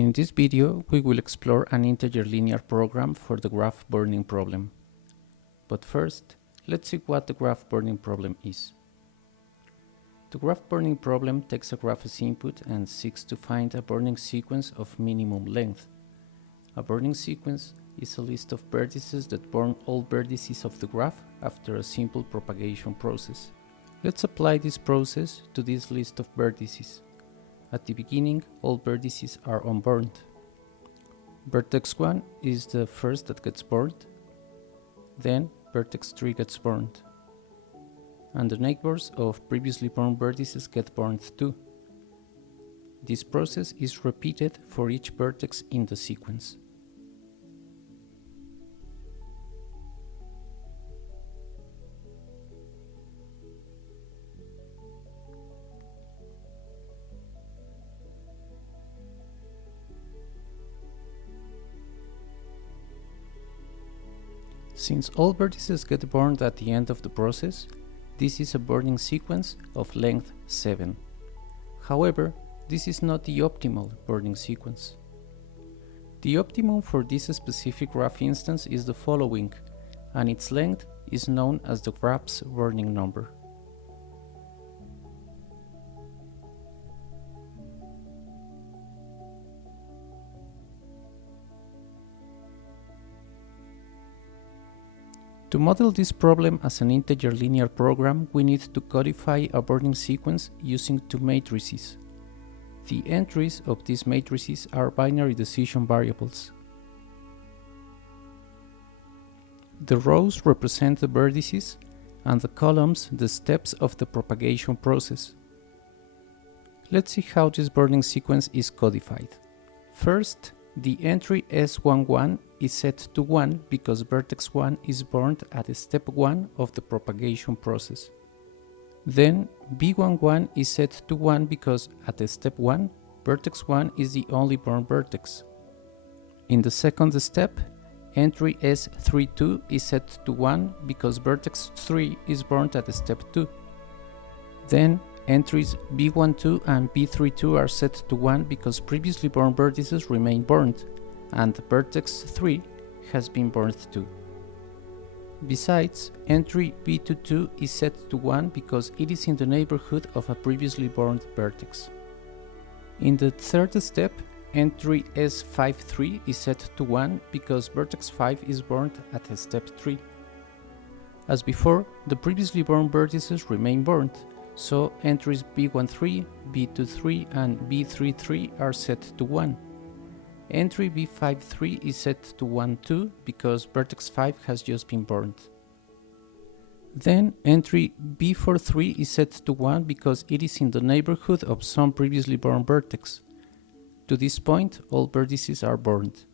In this video, we will explore an integer linear program for the graph burning problem. But first, let's see what the graph burning problem is. The graph burning problem takes a graph as input and seeks to find a burning sequence of minimum length. A burning sequence is a list of vertices that burn all vertices of the graph after a simple propagation process. Let's apply this process to this list of vertices. At the beginning, all vertices are unburned. Vertex 1 is the first that gets burned, then vertex 3 gets burned, and the neighbors of previously burned vertices get burned too. This process is repeated for each vertex in the sequence. Since all vertices get burned at the end of the process, this is a burning sequence of length 7. However, this is not the optimal burning sequence. The optimum for this specific graph instance is the following, and its length is known as the graph's burning number. To model this problem as an integer linear program, we need to codify a burning sequence using two matrices. The entries of these matrices are binary decision variables. The rows represent the vertices, and the columns the steps of the propagation process. Let's see how this burning sequence is codified. First, the entry S11 is set to 1 because vertex 1 is burned at step 1 of the propagation process. Then B11 is set to 1 because at step 1, vertex 1 is the only burned vertex. In the second step, entry S32 is set to 1 because vertex 3 is burned at step 2. Then entries B12 and B32 are set to 1 because previously burned vertices remain burned, and vertex 3 has been burned too. Besides, entry B22 is set to 1 because it is in the neighborhood of a previously burned vertex. In the third step, entry S53 is set to 1 because vertex 5 is burned at step 3. As before, the previously burned vertices remain burned, so entries B13, B23 and B33 are set to 1. Entry B53 is set to 1 too because vertex 5 has just been burned. Then entry B43 is set to 1 because it is in the neighborhood of some previously burned vertex. To this point, all vertices are burned.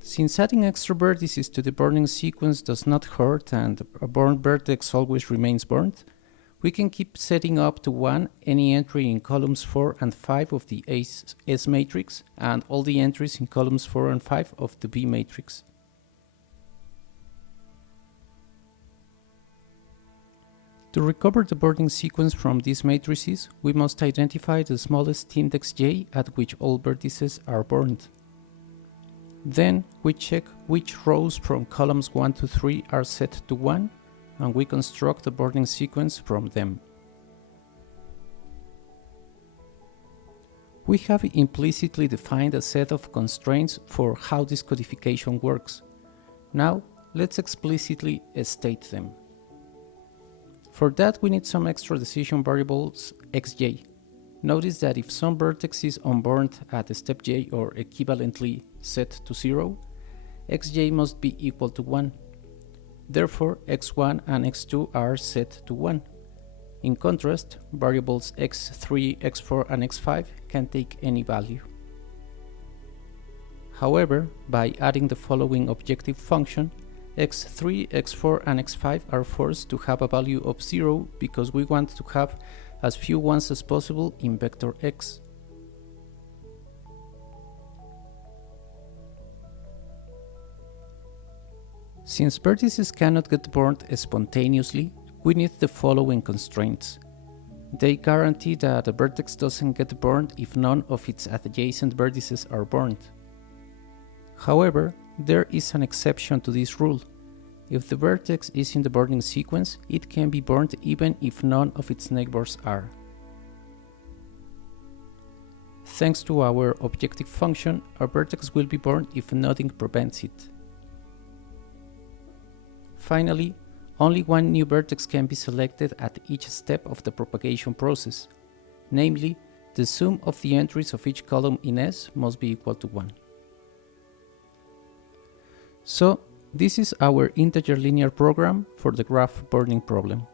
Since adding extra vertices to the burning sequence does not hurt and a burned vertex always remains burned, we can keep setting up to 1 any entry in columns 4 and 5 of the S matrix and all the entries in columns 4 and 5 of the B matrix. To recover the burning sequence from these matrices, we must identify the smallest index j at which all vertices are burned. Then we check which rows from columns 1 to 3 are set to 1, and we construct the burning sequence from them. We have implicitly defined a set of constraints for how this codification works. Now, let's explicitly state them. For that, we need some extra decision variables xj. Notice that if some vertex is unburned at step j or equivalently set to 0, xj must be equal to 1. Therefore, x1 and x2 are set to 1. In contrast, variables x3, x4 and x5 can take any value. However, by adding the following objective function, x3, x4 and x5 are forced to have a value of 0 because we want to have as few ones as possible in vector x. Since vertices cannot get burned spontaneously, we need the following constraints. They guarantee that a vertex doesn't get burned if none of its adjacent vertices are burned. However, there is an exception to this rule. If the vertex is in the burning sequence, it can be burned even if none of its neighbors are. Thanks to our objective function, a vertex will be burned if nothing prevents it. Finally, only one new vertex can be selected at each step of the propagation process. Namely, the sum of the entries of each column in S must be equal to 1. So, this is our integer linear program for the graph burning problem.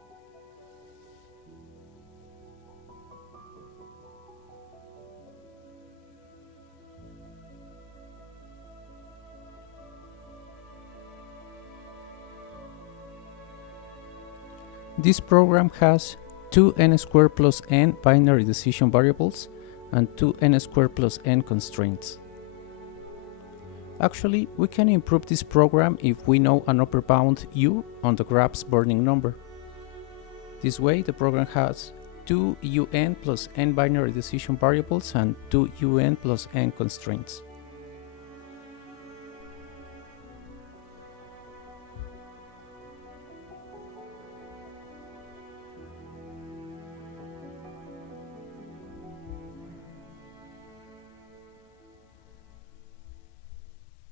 This program has two n² plus n binary decision variables and two n² plus n constraints. Actually, we can improve this program if we know an upper bound u on the graph's burning number. This way, the program has two un plus n binary decision variables and two un plus n constraints.